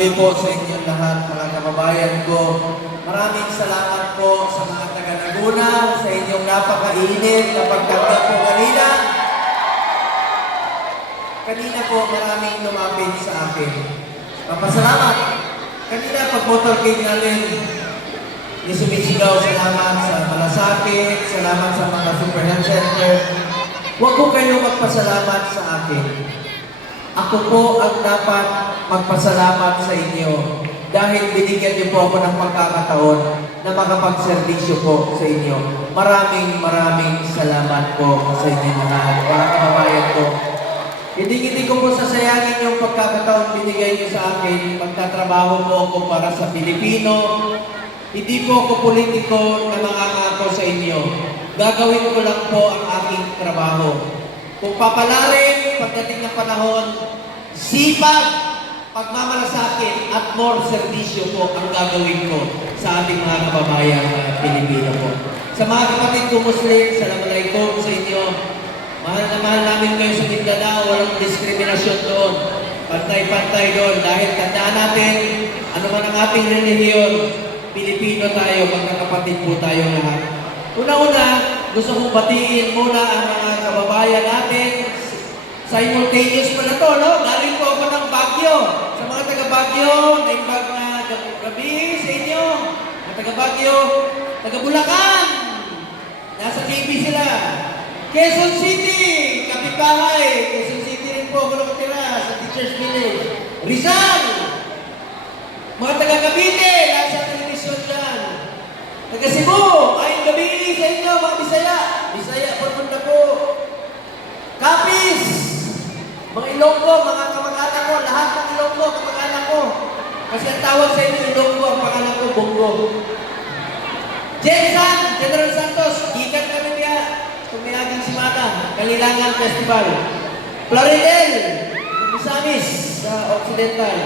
gabi po sa inyong lahat, mga kababayan ko. Maraming salamat po sa mga taga Laguna, sa inyong napakainit na pagtanggap po kanina. Kanina po maraming lumapit sa akin. Papasalamat. Kanina pag motorcade namin, sumisigaw, salamat sa malasakit, salamat sa mga super health center. Huwag po kayo magpasalamat sa akin. Ako po ang dapat magpasalamat sa inyo dahil binigyan niyo po ako ng pagkakataon na makapagserbisyo po sa inyo. Maraming salamat po sa inyo lahat, mga kababayan ko. Hindi ko po sasayangin yung pagkakataon binigay niyo sa akin. Magtatrabaho po ako para sa Pilipino. Hindi po ako politiko na mangangako sa inyo. Gagawin ko lang po ang aking trabaho. Kung papalarin, pagdating ng panahon, sipag, pagmamalasakit at more servisyo po ang gagawin ko sa ating mga kababayan na Pilipino po. Sa mga kapatid ko Muslim, Assalamualaikum sa inyo. Mahal na mahal namin kayo sa Mindanao, walang diskriminasyon doon. Pantay-pantay doon dahil tandaan natin, ano man ang ating relihiyon, Pilipino tayo, magkakapatid po tayo lahat. Una-una, gusto kong batiin muna ang mga kababayan natin. Simultaneous pa na to, no? Galing po ako ng Baguio. Sa mga taga-Baguio, naimbag na gabi sa inyo. Mga taga-Baguio, taga-Bulacan. Nasa TV sila. Quezon City, kapitbahay. Quezon City rin po ako nakatira sa Teachers Village. Rizal, mga taga-Cavite, nasa television dyan. Taga-Cebu, ayong gabi sa inyo, mga Bisaya. Bisaya, pupunta po. Capiz, mga Ilonggo, mga kamag-anak ko, lahat ng Ilonggo, kamag-anak ko. Kasi ang tawag sa inyo, Ilonggo, ang pangalan ko, Bongo. Jensan, General Santos, gikan kami niya. Tumiyagin si Mata, Kalilangan Festival. Plaridel, Misamis, sa Occidental.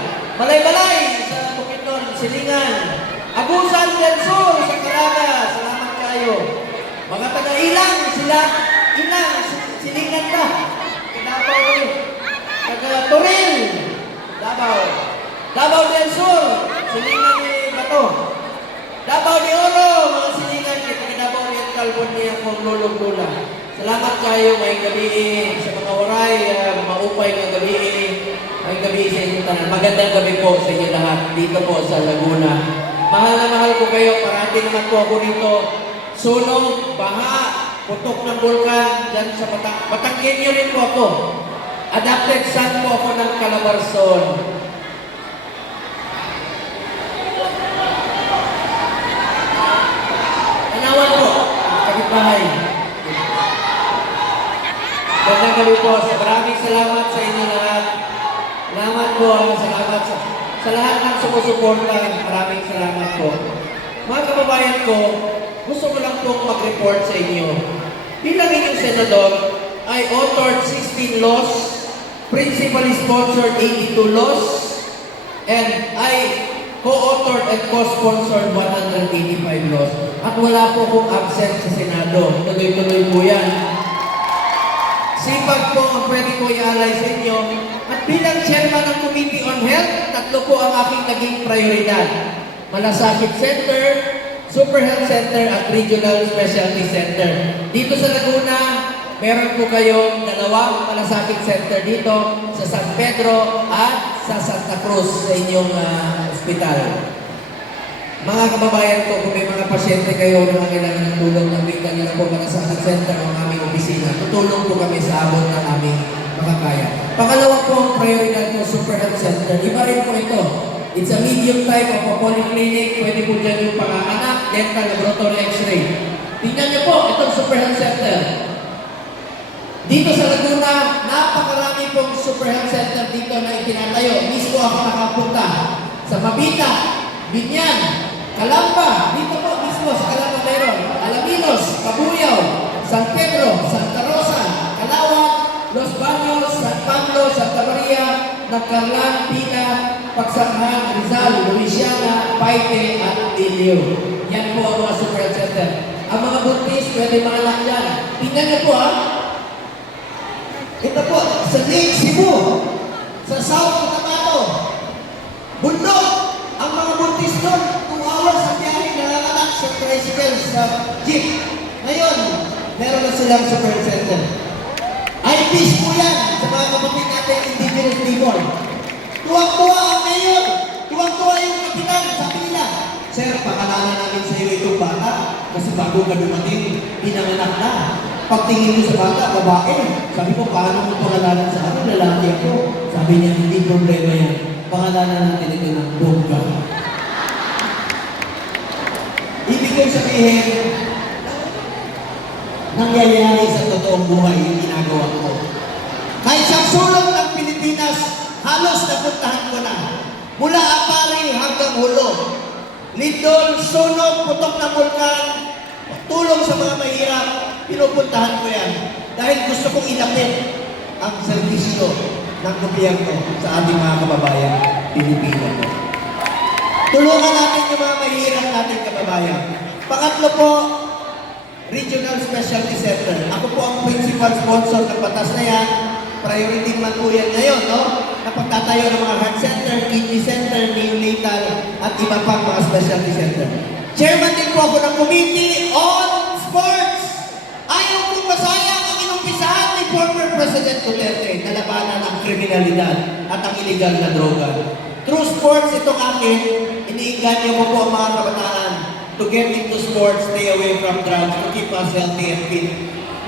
Malay-Balay, sa Bukidnon, Silingan. Abusan del Sur, sa Caraga, salamat kayo. Mga taga-Ilang, sila, Ilang, Silingan ka. Davao rin. Taga-Toril, Davao. Davao del Sur, Silingan ni Bato. Davao de Oro, mga Silingan, taga-Davao Oriental, Borneo, Lulong-Lula. Salamat kayo, may gabi sa mga oray, maupay ng gabi. May gabi sa inyo tanan. Magandang gabi po sa inyo lahat dito po sa Laguna. Mahal na mahal ko kayo. Parati naman po ako dito. Sunog, baha, putok ng bulkan, dyan sa Batanggenyo rin po ako. Adopted son po ako ng Calabarzon. Anawan po, kapitbahay. Magandang gabi po. Maraming salamat sa inyo lahat. Salamat po. Salamat sa lahat ng sumusuporta. Maraming salamat po. Mga kababayan ko, gusto ko lang pong mag-report sa inyo. Bilang inyong senador, I authored 16 laws, principally sponsored 82 laws, and I co-authored and co-sponsored 185 laws. At wala po akong absent sa Senado. Tuloy-tuloy po yan. Sipag po ang pwede ko i-alay sa inyo. At bilang chairman ng Committee on Health, tatlo po ang aking naging prioridad. Malasakit Center, Super Health Center, at Regional Specialty Center. Dito sa Laguna, meron po kayong dalawang malasakit center dito sa San Pedro at sa Santa Cruz sa inyong ospital. Mga kababayan ko, kung may mga pasyente kayo na kailangan ng tulong, nabitan niyo na po malasakit center ang aming opisina. Tutulong po kami sa abot ng aming makakaya. Pangalawa po ang prioridad ko, Super Health Center. Iba rin po ito. It's a medium type of a polyclinic. Pwede po dyan yung panganak, dental, laboratory, x-ray. Tingnan niyo po, itong Super Health Center. Dito sa Laguna, napakarami pong Super Health Center dito na itinatayo. Mismo ako nakapunta sa Mabita, Binyan, Calamba, dito po mismo sa Calamba meron. Alaminos, Cabuyao, San Pedro, Santa Rosa, Calawat, Los Baños, San Pablo, Santa Maria, Nagcarlan, Pina, Pagsanghan, Rizal, Louisiana, Paite, at Ilio. Yan po ang mga Super Health Center. Ang mga buntis, pwede manganak yan. Tingnan niyo po Ito po, sa Lake Cebu, sa South Cotabato, bundok. Ang mga buntis doon, 2 hours ang biyahe, nanganganak sa tricycle, sa jeep. Ngayon, meron na silang super center. IPs po yan sa mga kapatid natin indigenous people. Tuwang-tuwa ang mayor, tuwang-tuwa yung kapitan, sabi nila, Sir, pakalanan namin sa iyo itong bata kasi bago ka dumating, pinanganak na. Pagtingin mo sa bata, babae. Sabi ko, paano mo pangalanan sa akin? Lalaki ako. Sabi niya, hindi problema yan. Pangalanan natin ito ng bongga. Ibig kong sabihin, nangyayari sa totoong buhay yung ginagawa ko. Kahit sa sulong ng Pilipinas, halos napuntahan ko na. Mula Apari hanggang Hulo. Lindol, sunog, putok ng vulkan, tulong sa mga mahirap, pinupuntahan ko yan. Dahil gusto kong ilapit ang servisyo ng gobyerno sa ating mga kababayan, Pilipino. Tulungan natin yung mga mahirap natin kababayan. Pangatlo po, Regional Specialty Center. Ako po ang principal sponsor ng batas na yan. Priority naman po yan ngayon, no? Napagtatayo ng mga heart center, kidney center, neonatal, at iba pang mga specialty center. Chairman din po ako ng Committee on Sports. Ayaw kong masayang ang inumpisahan ni former President Duterte na labanan ang kriminalidad at ang illegal na droga. Through sports, itong akin, iniinganyo ko po ang mga kabataan to get into sports, stay away from drugs, to keep us healthy and fit.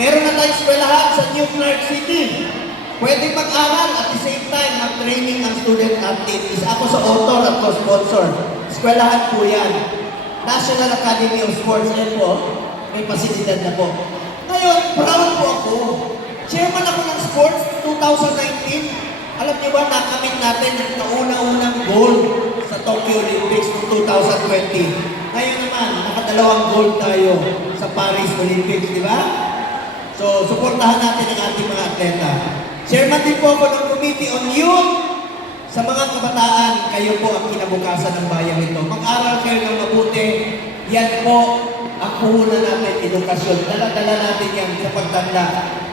Meron na tayong eskwelahan sa New Clark City. Pwede mag-aral at the same time mag-training ang student athletes. Ako sa author at co-sponsor. Eskwelahan po yan. National Academy of Sports yan po. May pasilidad na po. Ngayon, proud po ako. Chairman ako ng sports 2019. Alam niyo ba, nakamit natin ang kauna-unang gold sa Tokyo Olympics noong 2020. Ngayon naman, nakadalawang gold tayo sa Paris Olympics, di ba? So, suportahan natin ang ating mga atleta. Chairman din po ako ng Committee on Youth. Sa mga kabataan, kayo po ang kinabukasan ng bayan ito. Mag-aral kayo ng mabuti. Yan po ang puhunan natin, edukasyon. Dala-dala natin yan sa pagtanda.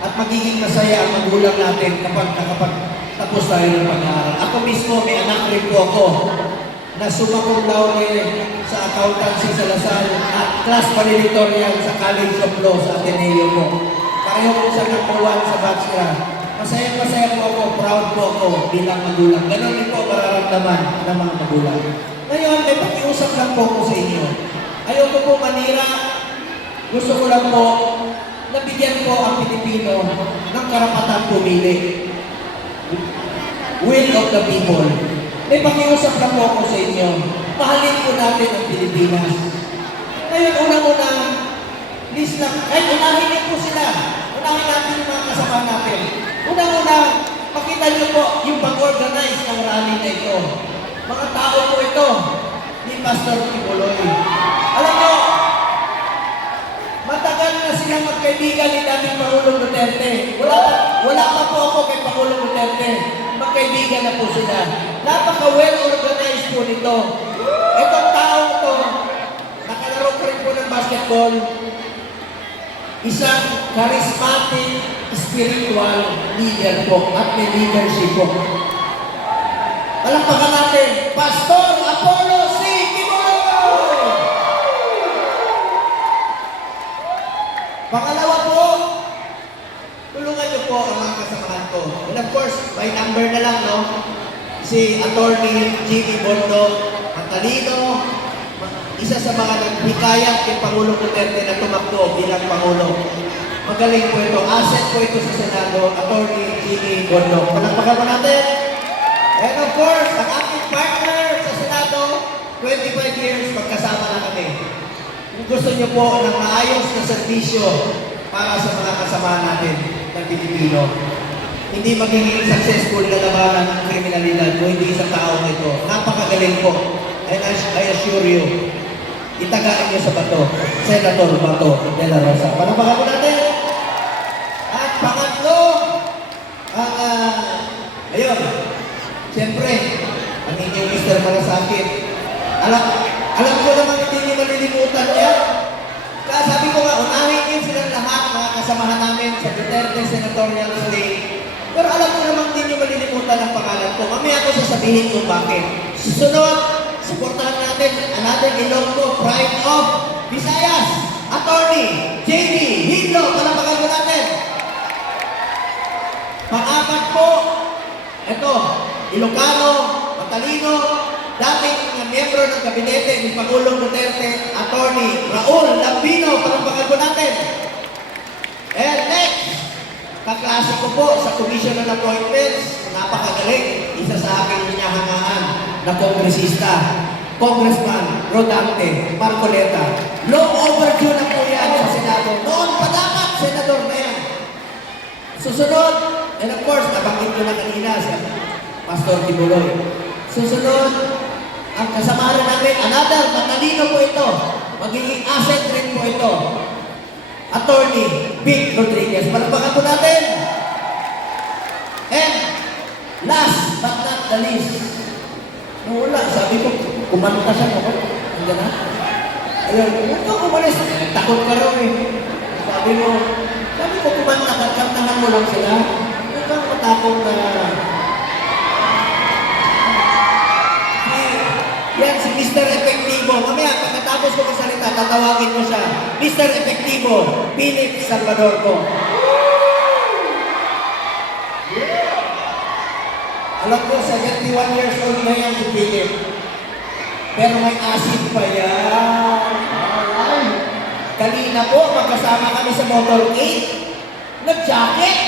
At magiging masaya ang magulang natin kapag nakapagtapos tayo ng pag-aaral. Ako mismo, may anak rin po ako na summa cum laude sa accountancy sa Lasal at class valedictorian sa College of Law sa Ateneo po. Pareho po sa number 1 sa batch ka. Masaya po ako, proud po ako bilang magulang. Ganon din po mararamdaman ng mga magulang. Ngayon, may pakiusap lang po ko sa inyo. Ayoko po manira. Gusto ko lang po nabigyan po ang Pilipino ng karapatan pumili. Will of the people. May pakiusap lang po ako sa inyo. Mahalin po natin ang Pilipinas. Ngayon, unang-una, please lang, kahit unahin niyo po sila. Unahin natin yung mga kasama natin. Unang-una, makita niyo po yung pag-organize ng rally na ito. Mga tao po ito ni Pastor Kibuloy. Alam niyo, matagal na silang magkaibigan ni dating Pangulong Duterte. Wala pa po ako kay Pangulong Duterte. Magkaibigan na po sila. Napaka-well-organized po nito. Itong taong ito, nakalaro ko rin po ng basketball. Isang charismatic, spiritual leader po at may leadership po. Palakpakan natin, Pastor Apollo C. Kibuloy! Pangalawa po, tulungan niyo po ang mga kasamahan ko. And of course, by number na lang, no? Si Attorney Jimmy Bondo, matalino, isa sa mga naghikayat kay Pangulong Duterte na tumakbo bilang Pangulo. Magaling po ito. Asset po ito sa Senado, Attorney Jimmy Bondo. Palakpakan po natin. And of course, ang aking partner sa Senado, 25 years, magkasama na kami. Kung gusto niyo po ng maayos na servisyo para sa mga kasama natin ng Pilipino, hindi magiging successful na labanan ng kriminalidad kung hindi isang tao nito. Napakagaling po. And I assure you, itagaan niyo sa bato, Senator Bato de la Rosa. Palakpakan po natin. At pangatlo, ayun, siyempre, ang inyong Mr. Malasakit. Alam ko naman hindi niyo malilimutan yan. Kaya sabi ko nga, unahin niyo silang lahat, mga kasamahan namin sa Duterte Senatorial Slate. Pero alam ko naman hindi niyo malilimutan ang pangalan ko. Mamaya ako sasabihin kung bakit. Susunod, supportahan natin ang ating Ilonggo Pride of Visayas, Attorney JD Hindlo. Palapakan ko natin. Pang-apat po, ito, Ilocano, matalino, dating miyembro ng kabinete ni Pangulong Duterte, Attorney Raul Lambino. Palapakan ko natin. And next, kaklase ko po sa Commission on Appointments, napakagaling, isa sa aking hinahangaan na kongresista, Congressman Rodante Marcoleta. Long overdue na po yan sa Senado. Noon pa dapat, Senador na yan. Susunod, and of course, nabanggit ko na kanina si Pastor Tibuloy. Susunod, ang kasamahan namin, another, matalino po ito. Magiging asset rin po ito. Attorney Vic Rodriguez. Palagpakan po natin. And last but not the least, wala, sabi ko, kumanta siya ko. Hanggang na. Ayun, huwag ka kumalis. Takot ka raw eh. Sabi ko, kumanta ka, kantahan mo lang sila. Huwag kang matakot na... Yan, si Mr. Efectivo. Mamaya, pagkatapos ko magsalita, tatawagin mo siya. Mr. Efectivo, Philip Salvador ko. Alam ko, 71 years old na yan si Philip. Pero may asin pa yan. Kanina po, magkasama kami sa motorcade. Nag-jacket.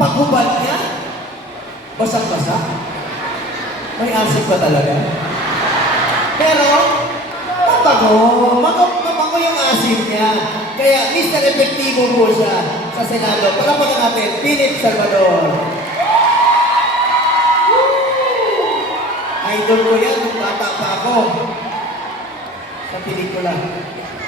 Paghubad niya. Basang-basa. May asin pa talaga. Pero, mabago yung asin niya. Kaya, Mr. Efectivo po siya sa Senado. Palapakan natin, Philip Salvador. Idol ko yan, nung bata pa ako. Sa pelikula.